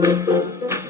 မ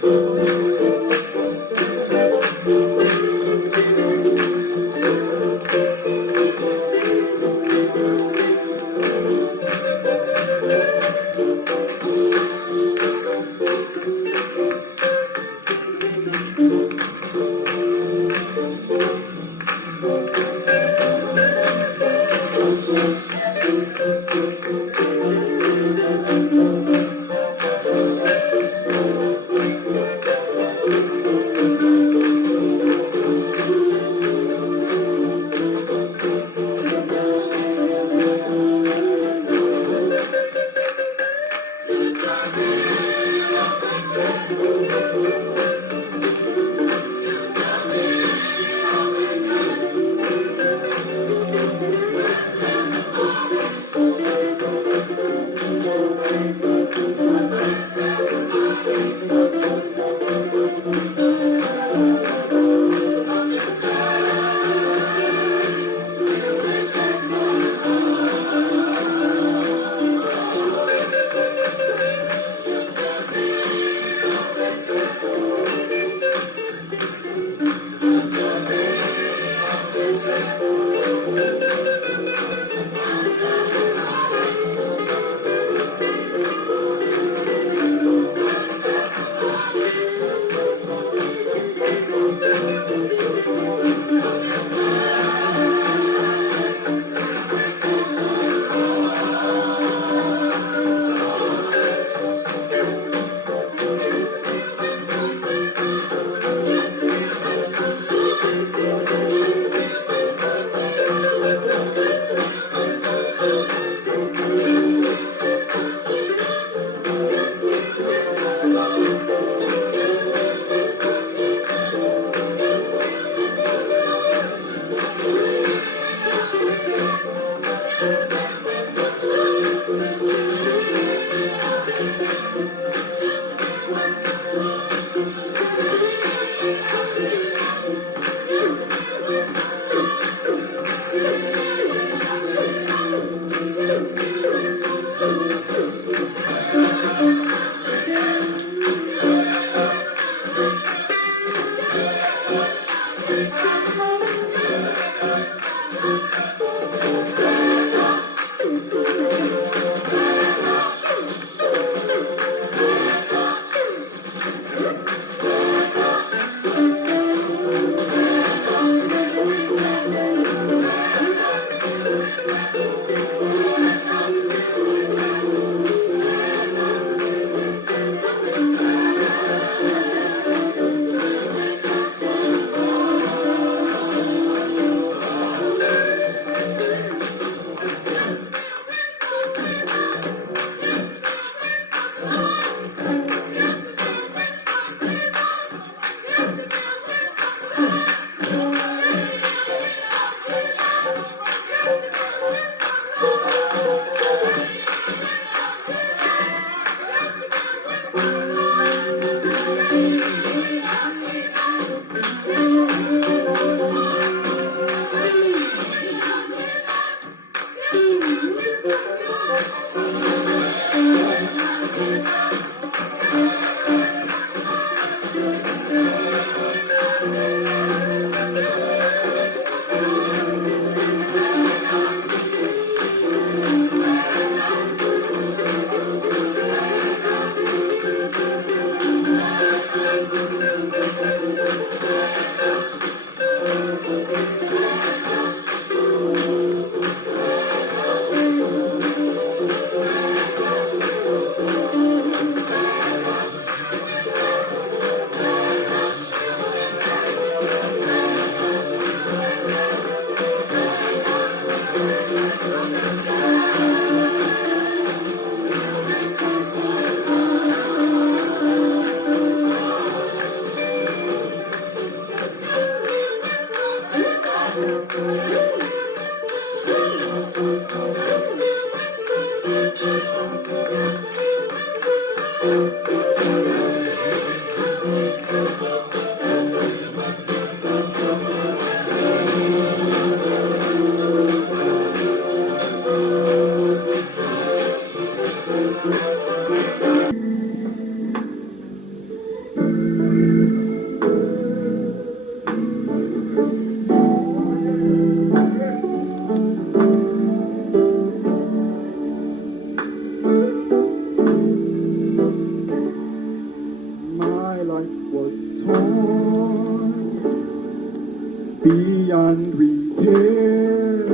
beyond repair.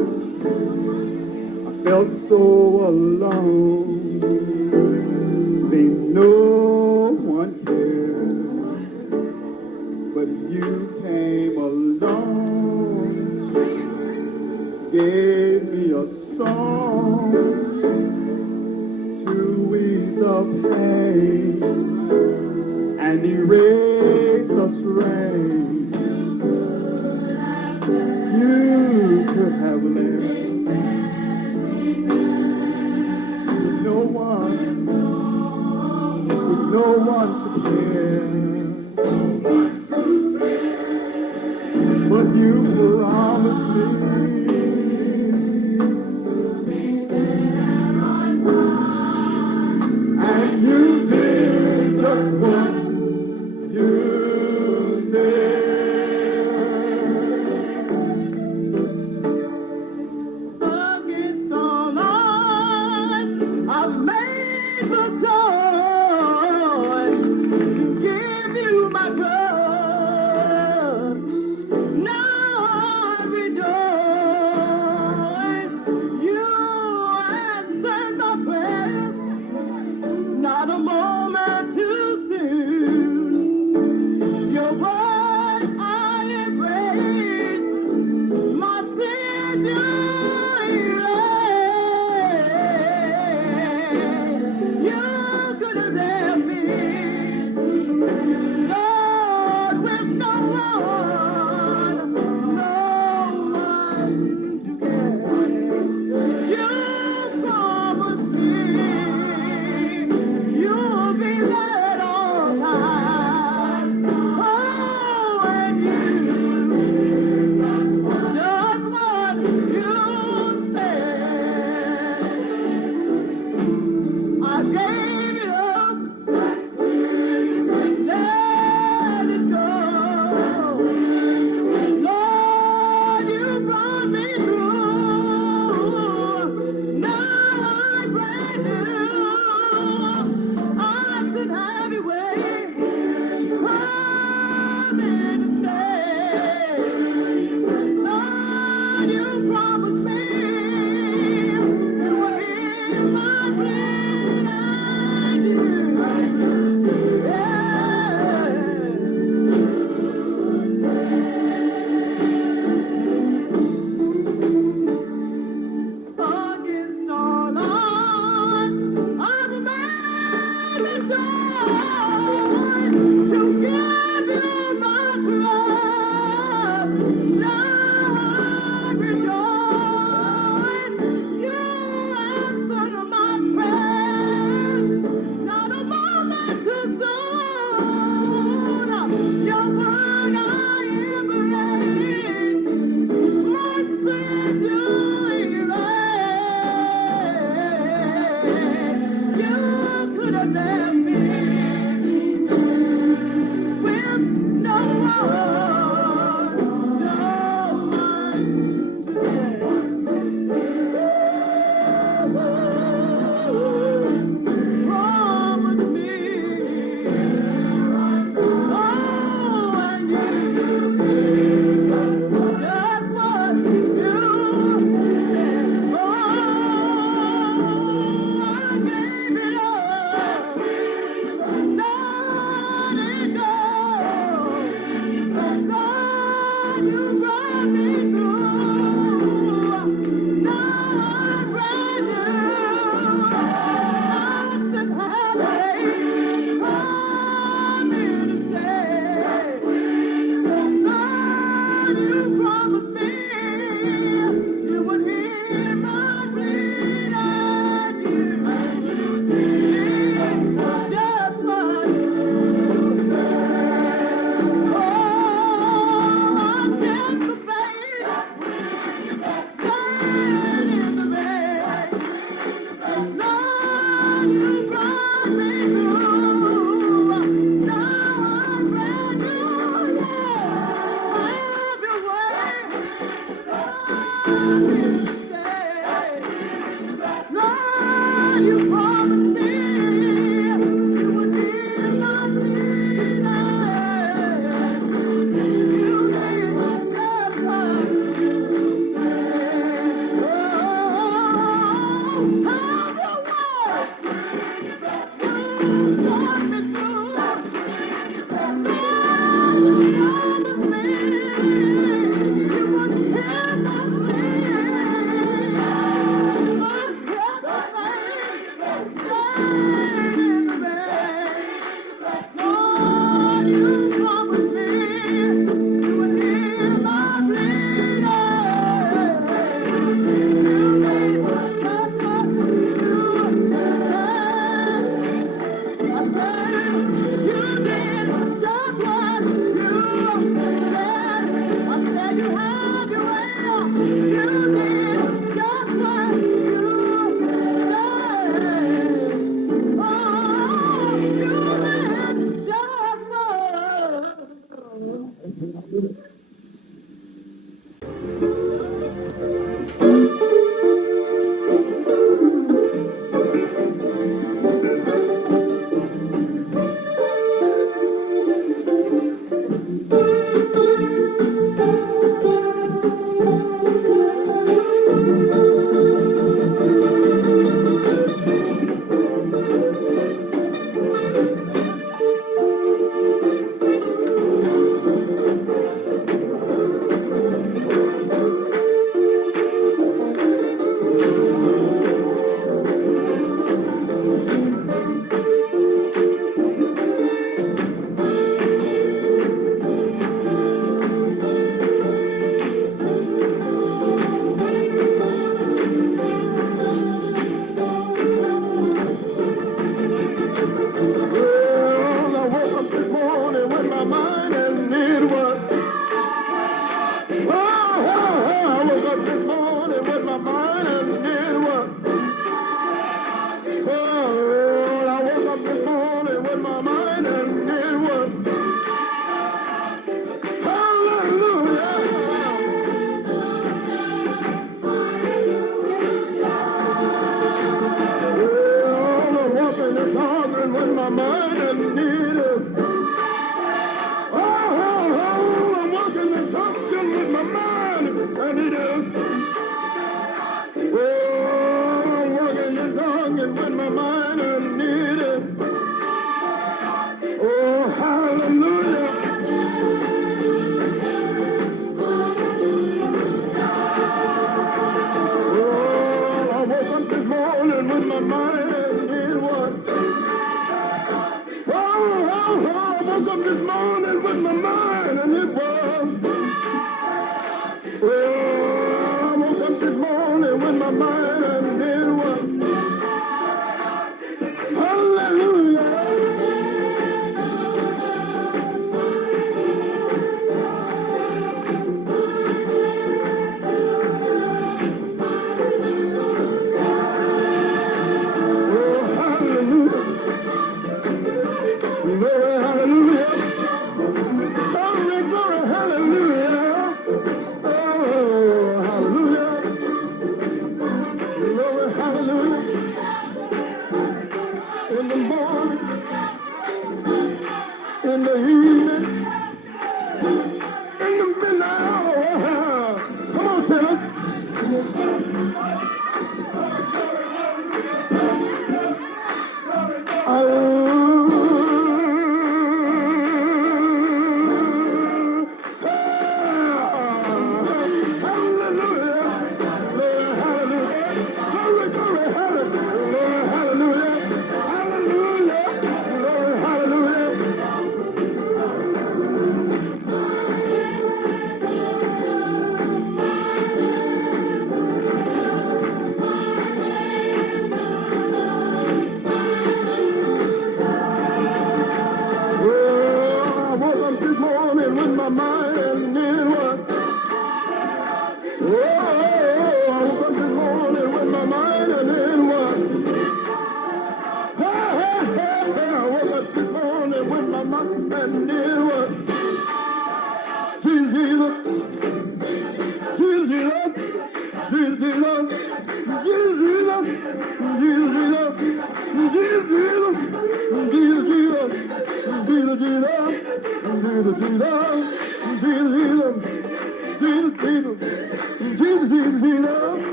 I felt so alone. Ain't no one here, but you came along, gave me a song to ease the pain and erase the strain. You could have lived with no one to care. But you promised me and you did just what you said. Against all odds, I made the choice to give you my trust. Now I rejoice. You answered the prayer. Not a moment too soon.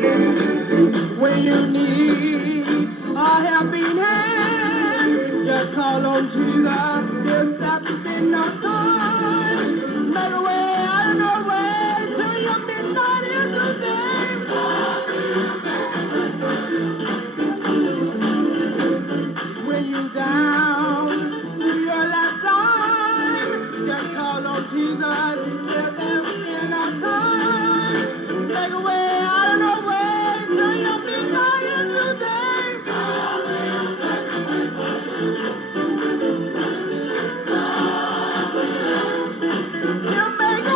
When you need a helping hand, just call on Jesus. He'll stop in no time. Make a way out of no way till your midnight is today. When you down to your last time, just call on Jesus. He'll step in no time. Make a way out of no way till your midnight is today. You make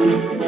Thank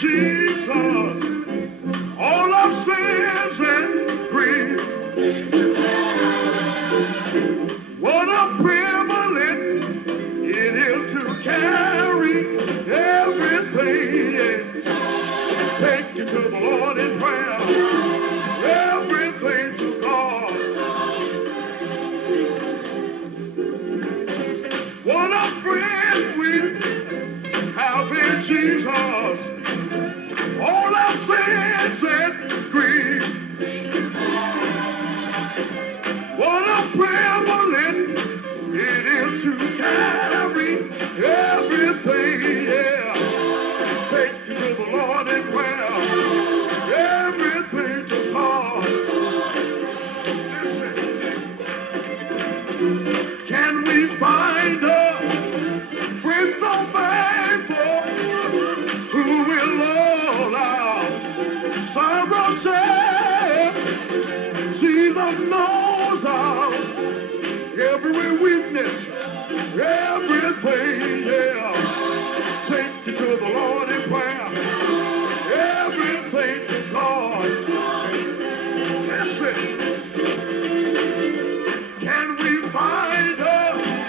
Jesus, all our sins and grief. What a privilege it is to carry everything. Take you to the Lord in prayer, everything to God. What a friend we have in Jesus, all our sins and grief. What a privilege it is to carry everything, yeah. Take you to the Lord in prayer, everything to God. Can we find a friend so faithful who will all our sorrow share? Jesus knows our every weakness, everything, yeah. Take you to the Lord in prayer, everything to God. Listen, can we find a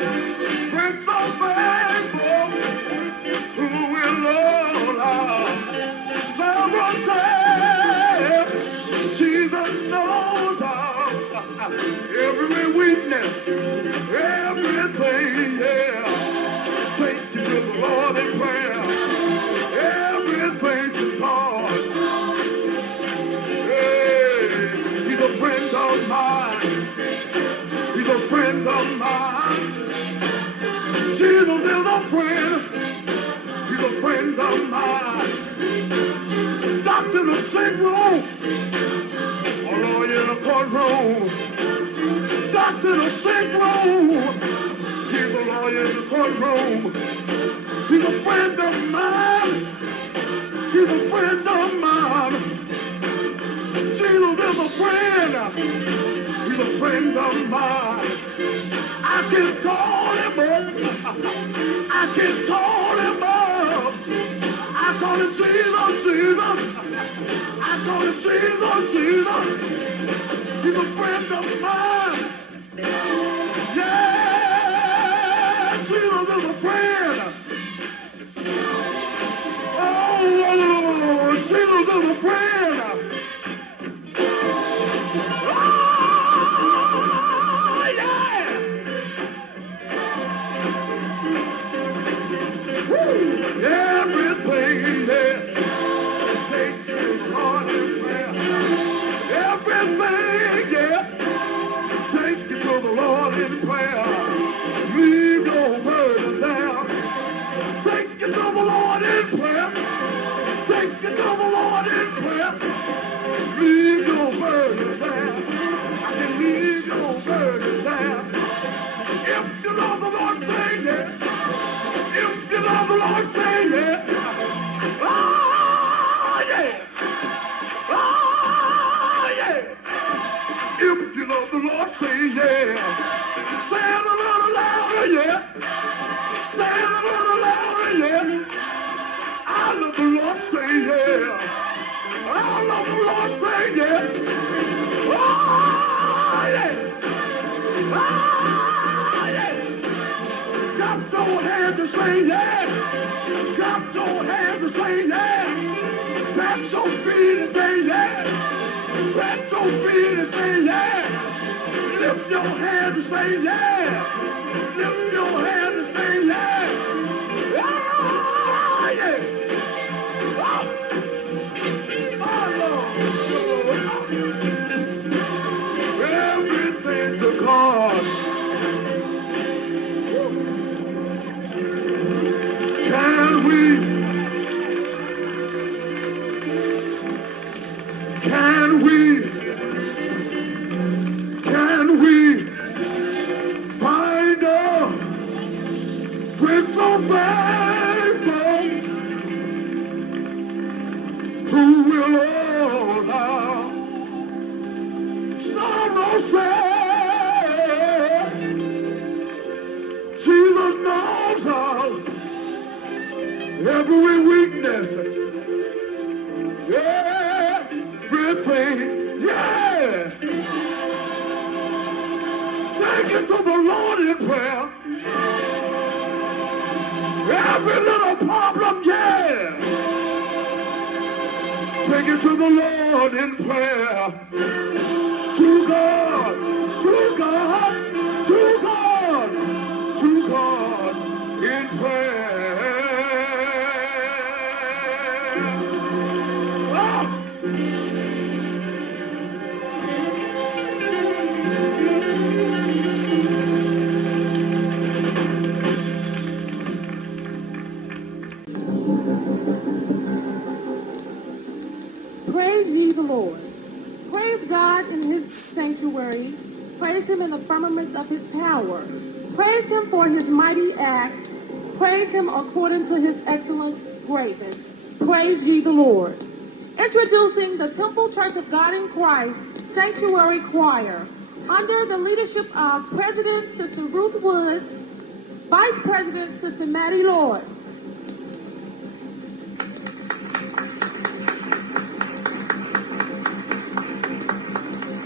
friend so faithful who will all our sorrow share? Jesus knows our every weakness, everything, yeah. Take you to the Lord in prayer, everything to God. Hey, he's a friend of mine. He's a friend of mine. Jesus is a friend. He's a friend of mine. Doctor in the sick room, a lawyer in the courtroom. Doctor in the sick room, he's a lawyer in the courtroom. He's a friend of mine. He's a friend of mine. Jesus is a friend. He's a friend of mine. I can call him up. I can call him up. I call him Jesus, Jesus. I call him Jesus, Jesus. He's a friend of mine. Yeah, Jesus is a friend. Oh, Jesus is a friend. Oh, yeah. Woo. Everything there. Take you to the Lord in prayer. Everything, yeah. Take you to the Lord in prayer. Leave your burdens down. Take you to the Lord in prayer. Take you to the Lord in prayer. Leave your burdens down. I can leave your burdens down. If you love the Lord, say yeah. If you love the Lord, say yeah. Oh, yeah. Oh, yeah. If you love the Lord, say yeah. Say it a little louder, yeah. Say it a little louder, yeah. I love the Lord, say yeah. I love the Lord, say yeah. Oh, yeah. Oh, yeah. Clap your hands and say yeah. Clap your hands and say yeah. Clap your feet and say yeah. Clap your feet and say yeah. Lift your hands and say yeah. Lift your hands and say yeah. Ah, yeah. Ah. Oh, Lord. Everything to God. Can we find a friend so faithful who will all our sorrow share? Jesus knows our every weakness, praise. Yeah. Take it to the Lord in prayer. Every little problem, yeah. Take it to the Lord in prayer. To God, to God, to God, to God in prayer. Ah! Praise ye the Lord. Praise God in his sanctuary. Praise him in the firmament of his power. Praise him for his mighty acts. Praise him according to his excellent greatness. Praise ye the Lord. Introducing the Temple Church of God in Christ Sanctuary Choir under the leadership of President Sister Ruth Woods, Vice President Sister Maddie Lord.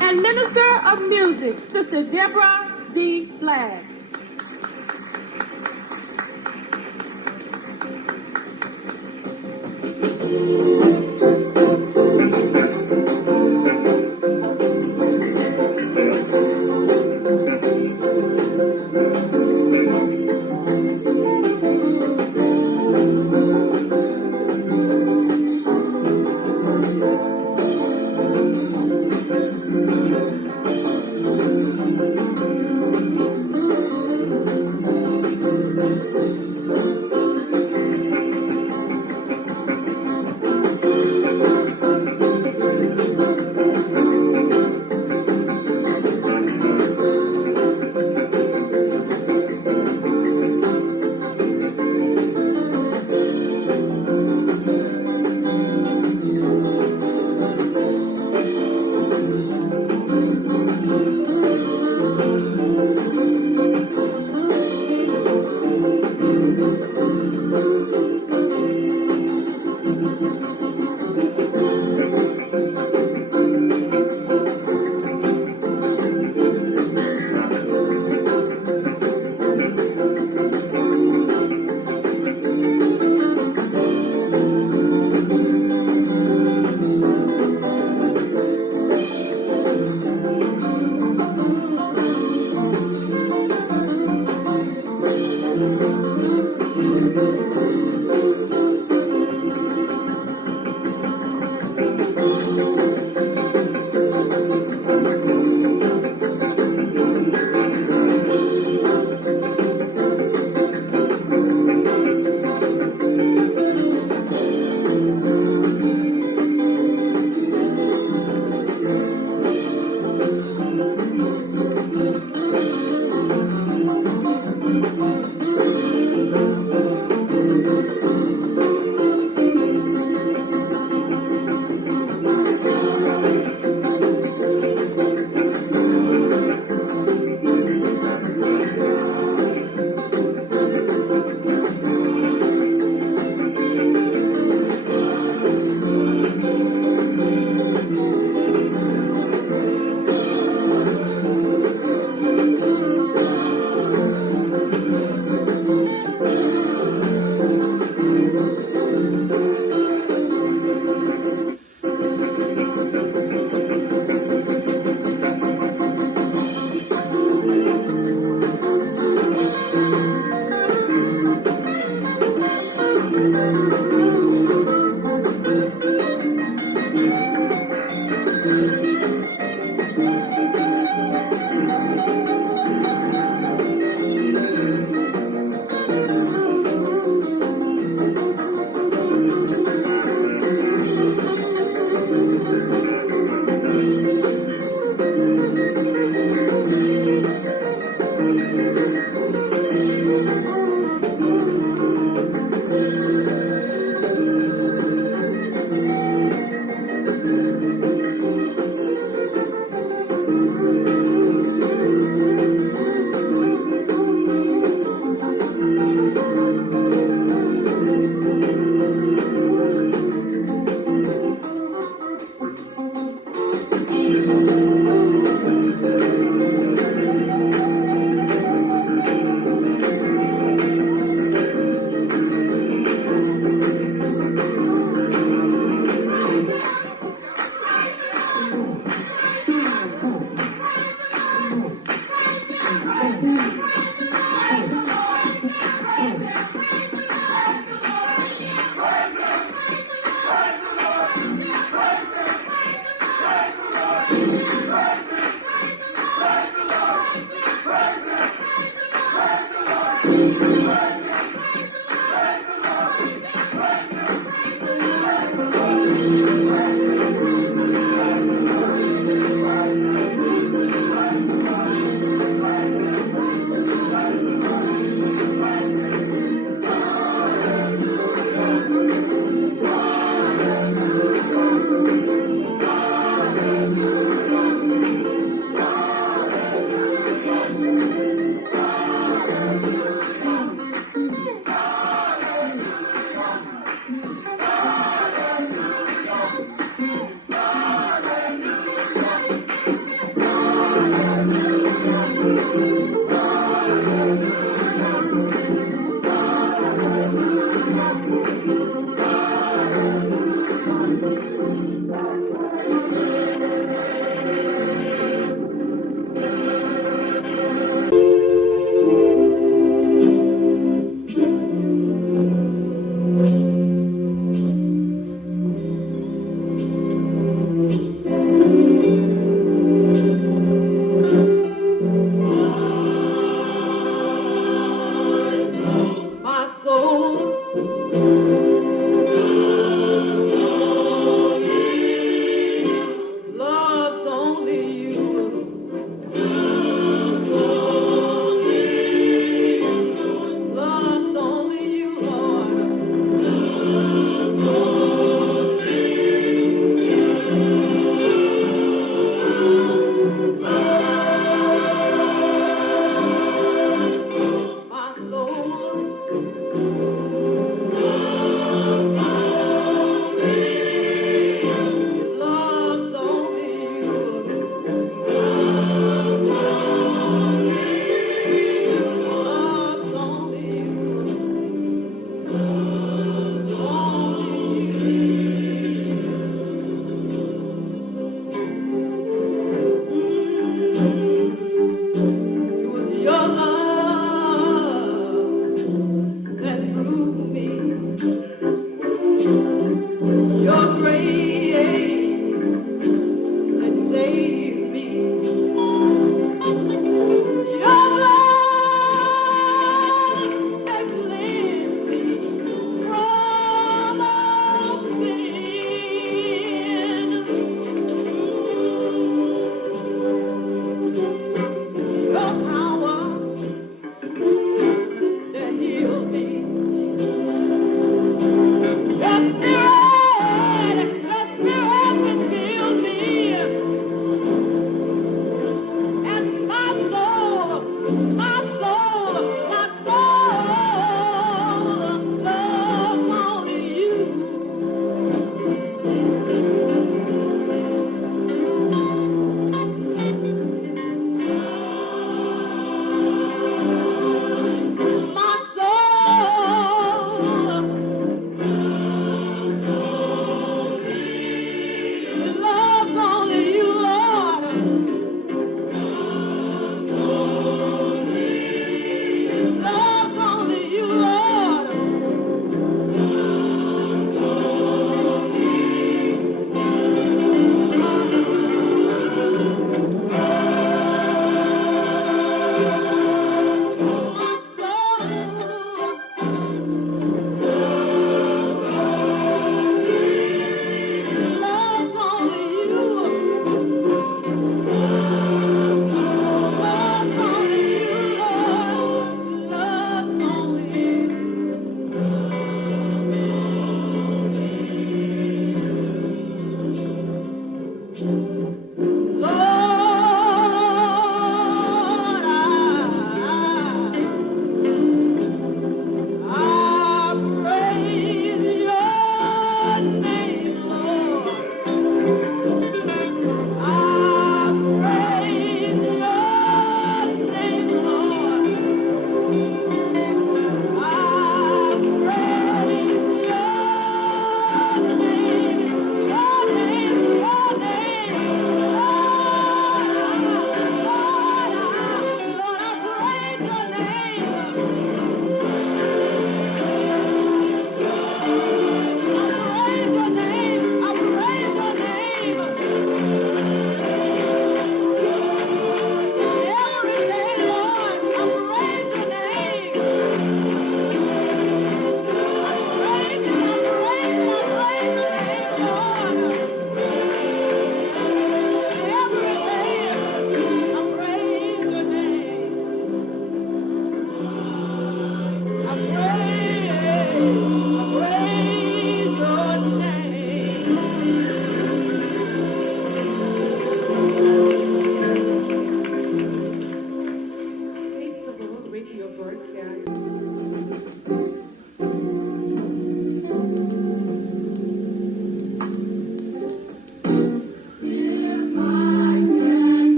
And Minister of Music, Sister Deborah D. Flagg.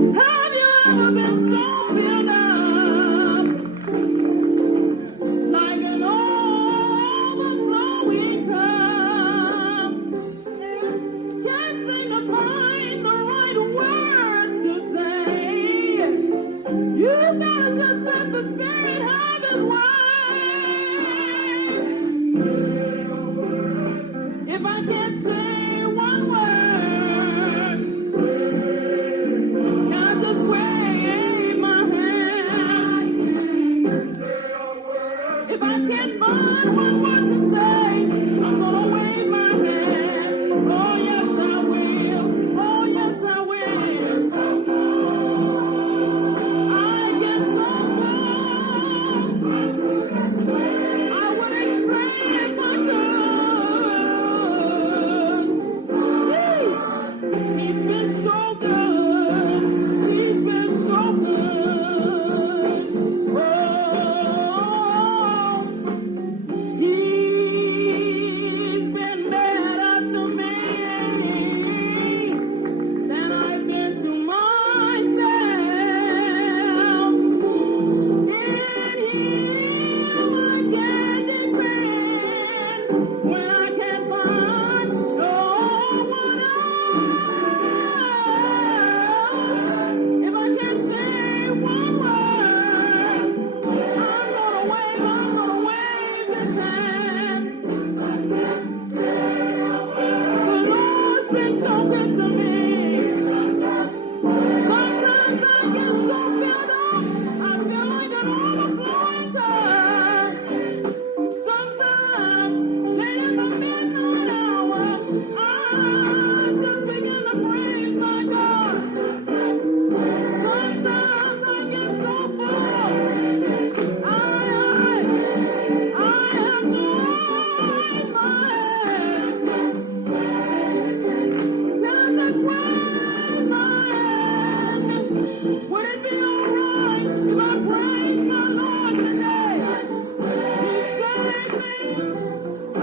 Have you ever been so filled up like an overflowing cup? Can't seem to find the right words to say. You gotta just let the Spirit have His way. If I can't say one word, can I just wave my hand? If I can't find one word to say, I'm gonna wave my hand. Oh yes I will. Oh yes I will. I get so full. I would explain if I could. He's been so good. He's been so good. Oh, he's been better to me than I've been to myself. In Him I can depend when I can't find no one else. If I can't say one word, I'm gonna wave this hand. The Lord's been so good to me. Sometimes I get so filled up, I feel like an overflowing cup. Sometimes, late in the midnight hour, I just begin to praise my God. Sometimes I get so full, I have to raise my hand. Can I just wave my hand? Would it be alright if I praise my Lord today? He saved me,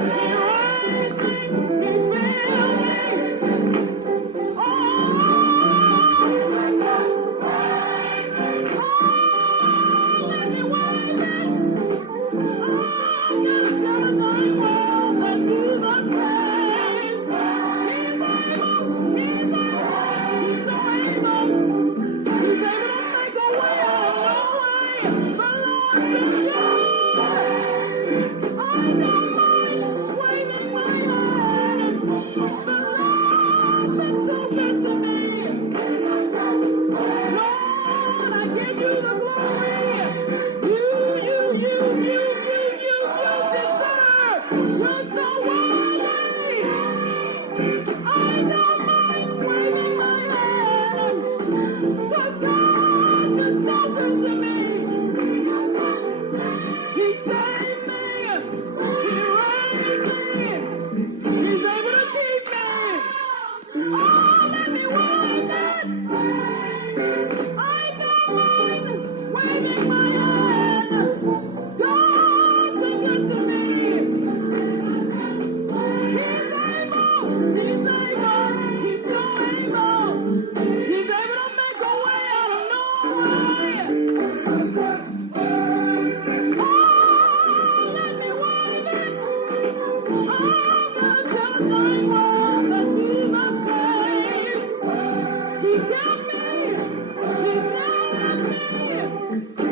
He raised me, He filled me. Oh, let me wave it. I'm gonna tell the night world that Jesus saved. He's able, He's so able. He's able to make a way out of no way. The Lord's been good. I don't mind waving my hand. The Lord's been so good to me. Lord, I give you the glory. You deserve. You're so worthy. I don't mind waving my hand. But God's been so good to me. He saved me. He raised me. He's able to keep me. Oh, let me wave it. I don't mind waving my hand. God's been good to me. He's able. He's able. He's so able. He's able to make a way out of no way. Oh, let me wave it. I'm gonna tell the night world that Jesus saved. He kept me. He's never left me.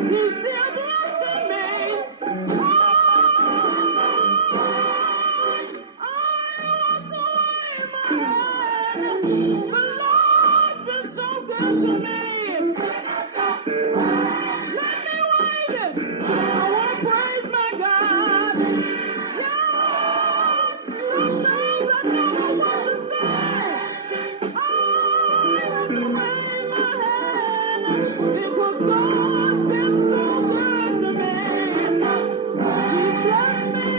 He's still blessing me. Oh, I want to wave my hand. The Lord's been so good to me. Let me wave it. I want to praise my God. Yeah, sometimes I don't know what to say. I want to wave my hand because God's been so good to me. He blessed me.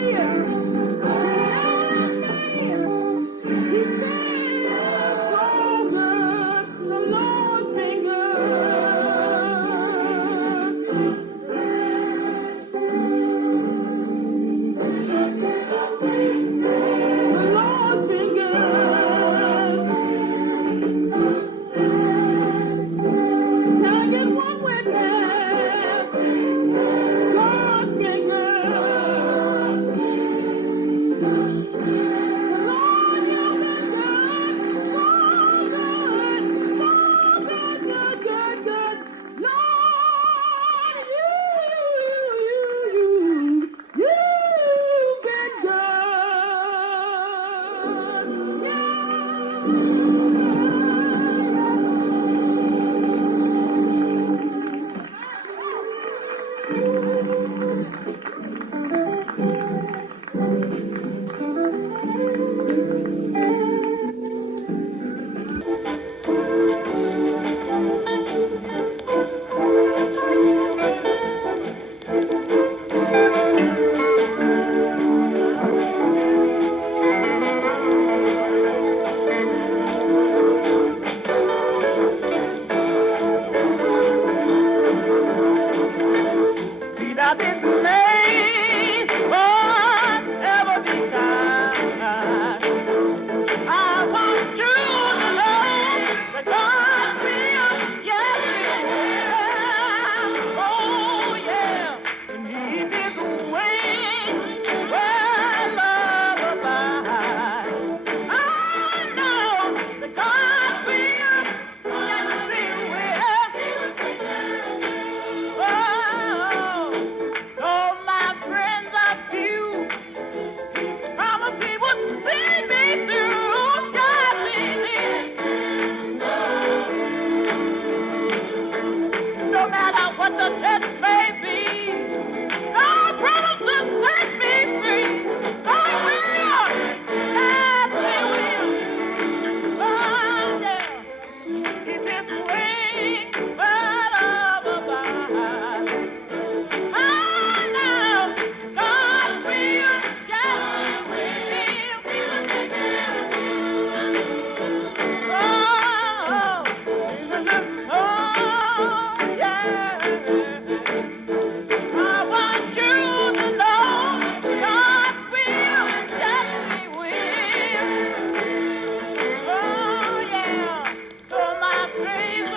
He never left me. He's been so good. The Lord's been good.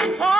and for